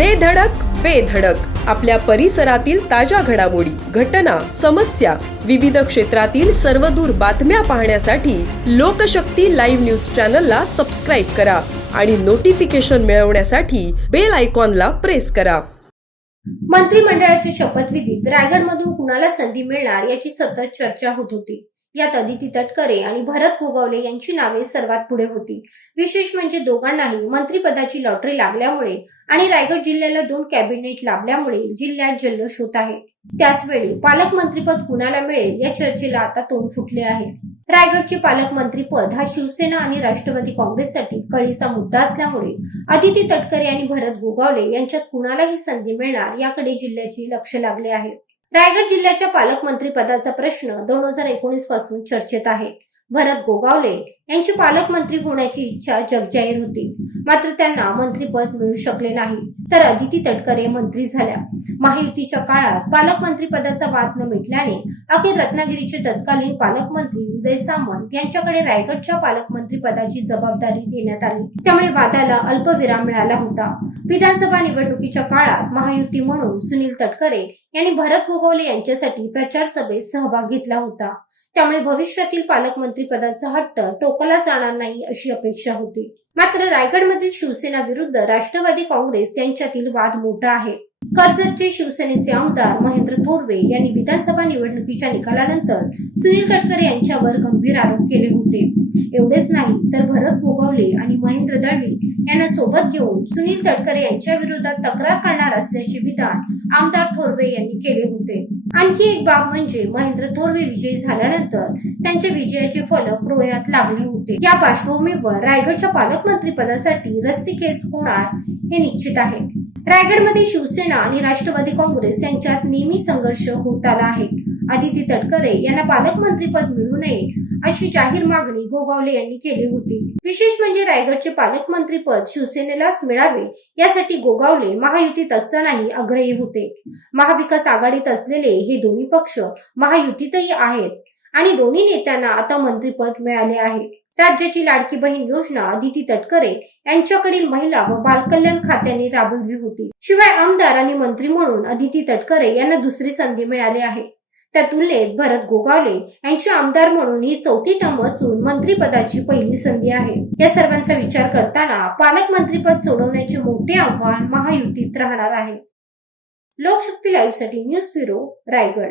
दे धडक बेधडक आपल्या परिसरातील ताज्या घडामोडी घटना समस्या विविध क्षेत्रातील सर्वदूर बातम्या पाहण्यासाठी लोकशक्ती लाईव्ह न्यूज चॅनलला सबस्क्राईब करा आणि नोटिफिकेशन मिळवण्यासाठी बेल आयकॉनला प्रेस करा. मंत्रिमंडळाच्या शपथविधीत रायगडमधून कुणाला संधी मिळणार याची सतत चर्चा होत होती. यात अदिती तटकरे आणि भरत गोगावले यांची नावे सर्वात पुढे होती. विशेष म्हणजे दोघांनाही मंत्रिपदाची लॉटरी लागल्यामुळे आणि रायगड जिल्ह्याला दोन कॅबिनेट लाभल्यामुळे जिल्ह्यात जल्लोष होत आहे. त्याचवेळी पालकमंत्रीपद कुणाला मिळेल या चर्चेला आता तोंड फुटले आहे. रायगडचे पालकमंत्रीपद हा शिवसेना आणि राष्ट्रवादी काँग्रेससाठी कळीचा मुद्दा असल्यामुळे अदिती तटकरे आणि भरत गोगावले यांच्यात कुणालाही संधी मिळणार याकडे जिल्ह्याचे लक्ष लागले आहे. रायगड जिल्ह्याच्या पालकमंत्री पदाचा प्रश्न दोन हजार एकोणीसपासून चर्चेत आहे. भरत गोगावले यांची पालकमंत्री होण्याची इच्छा जगजाहीर होती. मात्र त्यांना मंत्रीपद मिळू शकले नाही. तर अदिती तटकरे मंत्री झाल्या. महायुतीच्या काळात पालकमंत्री पदाचा वाद न मिटल्याने अखेर रत्नागिरीचे तत्कालीन पालकमंत्री उदय सामंत यांच्याकडे रायगडच्या पालकमंत्री पदाची जबाबदारी देण्यात आली. त्यामुळे वादाला अल्पविराम मिळाला होता. विधानसभा निवडणुकीच्या काळात महायुती म्हणून सुनील तटकरे यांनी भरत गोगावले यांच्यासाठी प्रचार सभेत सहभाग घेतला होता. त्यामुळे भविष्यातील पालकमंत्री पदाचा हट्ट टोकाला जाणार नाही अशी अपेक्षा होती. मात्र रायगडमधील शिवसेना विरुद्ध राष्ट्रवादी काँग्रेस यांच्यातील वाद मोठा आहे. कर्जतचे शिवसेनेचे आमदार महेंद्र थोरवे यांनी विधानसभा निवडणुकीच्या निकालानंतर सुनील तटकरे यांच्यावर गंभीर आरोप केले होते. एवढेच नाही तर भरत गोगावले आणि महेंद्र दळवी यांना सोबत घेऊन सुनील तटकरे यांच्या विरोधात तक्रार करणार असल्याचे विधान आमदार थोरवे यांनी केले होते. आणखी एक बाब म्हणजे महेंद्र थोरवे विजयी झाल्यानंतर त्यांच्या विजयाचे फलक रोह्यात लागले होते. या पार्श्वभूमीवर रायगडच्या पालकमंत्री पदासाठी रस्सीखेच होणार हे निश्चित आहे. रायगडमध्ये शिवसेना आणि राष्ट्रवादी काँग्रेस यांच्यात नेहमी संघर्ष होत आला आहे. आदिती तटकरे यांना पालकमंत्रीपद मिळू नये अशी जाहीर मागणी गोगावले यांनी केली होती. विशेष म्हणजे रायगडचे पालकमंत्रीपद शिवसेनेलाच मिळावे यासाठी गोगावले महायुतीत असतानाही आग्रही होते. महाविकास आघाडीत असलेले हे दोन्ही पक्ष महायुतीतही आहेत आणि दोन्ही नेत्यांना आता मंत्रीपद मिळाले आहे. राज्याची लाडकी बहीण योजना अदिती तटकरे यांच्याकडील महिला व बालकल्याण खात्याने राबवली होती. शिवाय आमदार आणि मंत्री म्हणून अदिती तटकरे यांना दुसरी संधी मिळाली आहे. त्या तुलनेत भरत गोगावले यांचे आमदार म्हणून ही चौथी टर्म असून मंत्रिपदाची पहिली संधी आहे. या सर्वांचा विचार करताना पालकमंत्रीपद सोडवण्याचे मोठे आव्हान महायुतीत राहणार आहे. लोकशक्ती लाईव्हसाठी न्यूज ब्युरो रायगड.